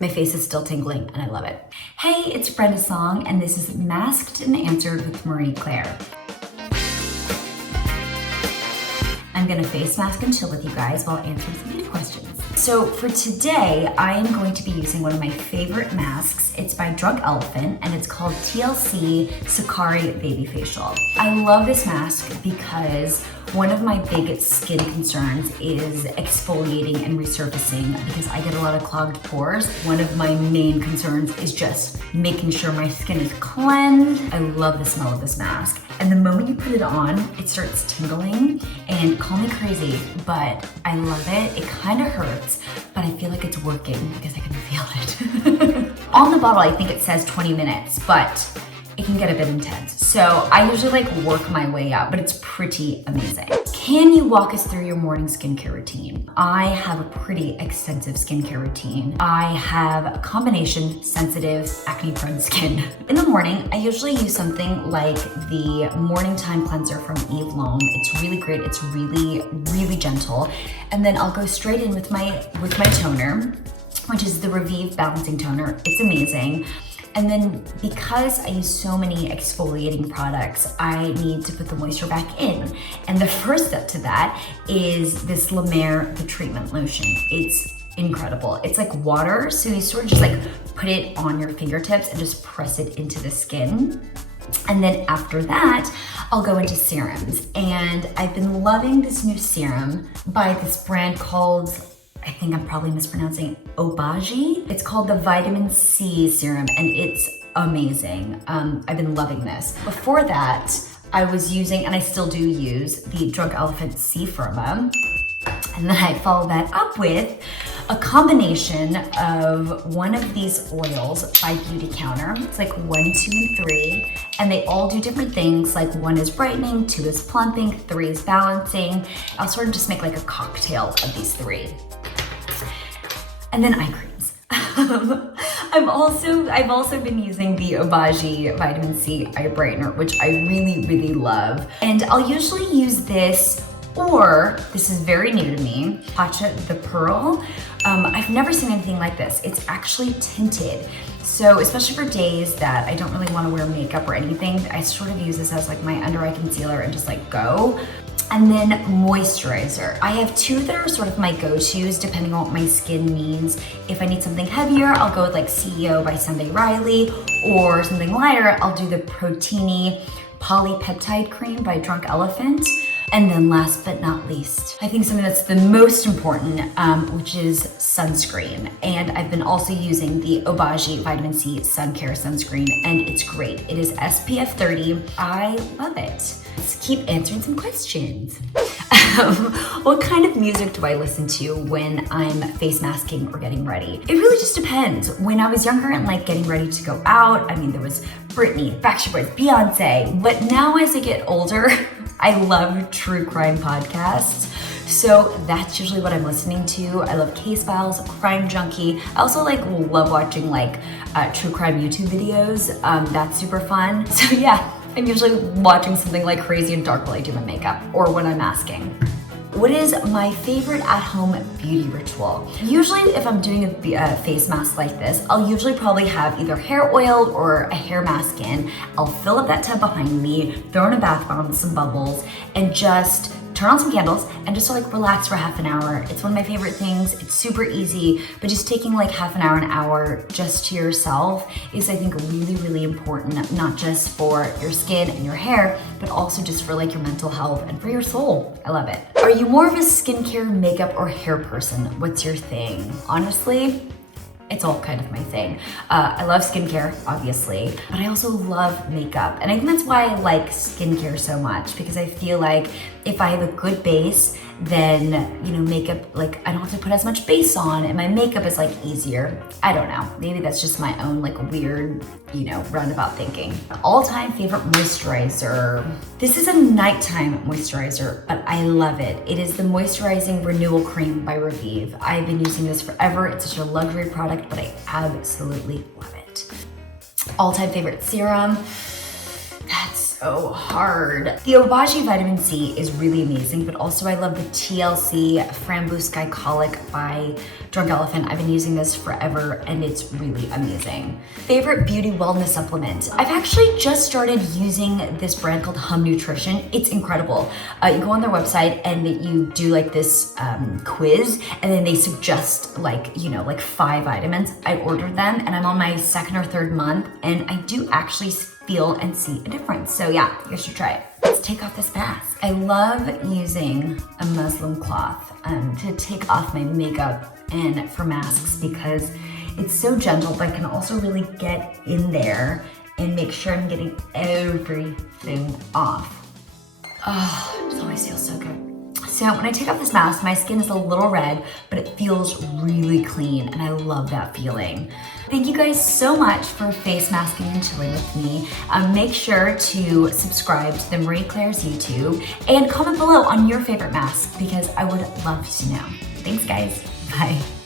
My face is still tingling and I love it. Hey, it's Brenda Song and this is Masked and Answered with Marie Claire. I'm gonna face mask and chill with you guys while answering some beauty questions. So for today, I am going to be using one of my favorite masks. It's by Drunk Elephant and it's called T.L.C. Sukari Babyfacial. I love this mask because one of my big skin concerns is exfoliating and resurfacing because I get a lot of clogged pores. One of my main concerns is just making sure my skin is cleansed. I love the smell of this mask. And the moment you put it on, it starts tingling, and call me crazy, but I love it. It kind of hurts, but I feel like it's working because I can feel it. On the bottle, I think it says 20 minutes, but it can get a bit intense. So I usually work my way up, but it's pretty amazing. Can you walk us through your morning skincare routine? I have a pretty extensive skincare routine. I have a combination sensitive, acne-prone skin. In the morning, I usually use something like the Morning Time Cleanser from Eve Lom. It's really great. It's really, really gentle. And then I'll go straight in with my toner, which is the Revive Balancing Toner. It's amazing. And then because I use so many exfoliating products, I need to put the moisture back in. And the first step to that is this La Mer, the treatment lotion. It's incredible. It's like water, so you sort of just put it on your fingertips and just press it into the skin. And then after that, I'll go into serums. And I've been loving this new serum by this brand called, I think I'm probably mispronouncing it, Obagi. It's called the Vitamin C serum and it's amazing. I've been loving this. Before that, I was using, and I still do use, the Drunk Elephant C Firma. And then I follow that up with a combination of one of these oils by Beauty Counter. It's like 1, 2, and 3. And they all do different things. Like 1 is brightening, 2 is plumping, 3 is balancing. I'll sort of just make like a cocktail of these 3. And then eye creams. I've also been using the Obagi Vitamin C Eye Brightener, which I really, really love. And I'll usually use this, or this is very new to me, Pacha the Pearl. I've never seen anything like this. It's actually tinted. So especially for days that I don't really want to wear makeup or anything, I sort of use this as like my under eye concealer and just go. And then moisturizer. I have 2 that are sort of my go-tos depending on what my skin needs. If I need something heavier, I'll go with like CEO by Sunday Riley, or something lighter, I'll do the Protini Polypeptide Cream by Drunk Elephant. And then last but not least, I think something that's the most important, which is sunscreen. And I've been also using the Obagi Vitamin C Sun Care Sunscreen, and it's great. It is SPF 30. I love it. Let's keep answering some questions. What kind of music do I listen to when I'm face masking or getting ready? It really just depends. When I was younger and getting ready to go out, I mean, there was Britney, Backstreet Boys, Beyonce. But now as I get older, I love true crime podcasts. So that's usually what I'm listening to. I love Case Files, Crime Junkie. I also love watching true crime YouTube videos. That's super fun. So yeah, I'm usually watching something crazy and dark while I do my makeup or when I'm masking. What is my favorite at-home beauty ritual? Usually if I'm doing a face mask like this, I'll usually probably have either hair oil or a hair mask in. I'll fill up that tub behind me, throw in a bath bomb with some bubbles, and just turn on some candles and just relax for half an hour. It's one of my favorite things. It's super easy, but just taking half an hour just to yourself is, I think, really, really important, not just for your skin and your hair, but also just for your mental health and for your soul. I love it. Are you more of a skincare, makeup, or hair person? What's your thing? Honestly, it's all kind of my thing. I love skincare, obviously, but I also love makeup. And I think that's why I like skincare so much, because I feel like if I have a good base, then, makeup, I don't have to put as much base on and my makeup is easier. I don't know. Maybe that's just my own weird, roundabout thinking. All-time favorite moisturizer. This is a nighttime moisturizer, but I love it. It is the Moisturizing Renewal Cream by Revive. I've been using this forever. It's such a luxury product, but I absolutely love it. All-time favorite serum. That's so hard. The Obagi vitamin C is really amazing, but also I love the T.L.C Framboos Glycolic by Drug Elephant. I've been using this forever and it's really amazing. Favorite beauty wellness supplement. I've actually just started using this brand called Hum Nutrition. It's incredible. You go on their website and you do like this quiz, and then they suggest like 5 vitamins. I ordered them and I'm on my 2nd or 3rd month, and I do actually feel and see a difference. So yeah, you guys should try it. Let's take off this mask. I love using a muslin cloth to take off my makeup and for masks because it's so gentle, but I can also really get in there and make sure I'm getting everything off. Oh, it always feels so good. So when I take off this mask, my skin is a little red, but it feels really clean, and I love that feeling. Thank you guys so much for face masking and chilling with me. Make sure to subscribe to the Marie Claire's YouTube and comment below on your favorite mask because I would love to know. Thanks guys, bye.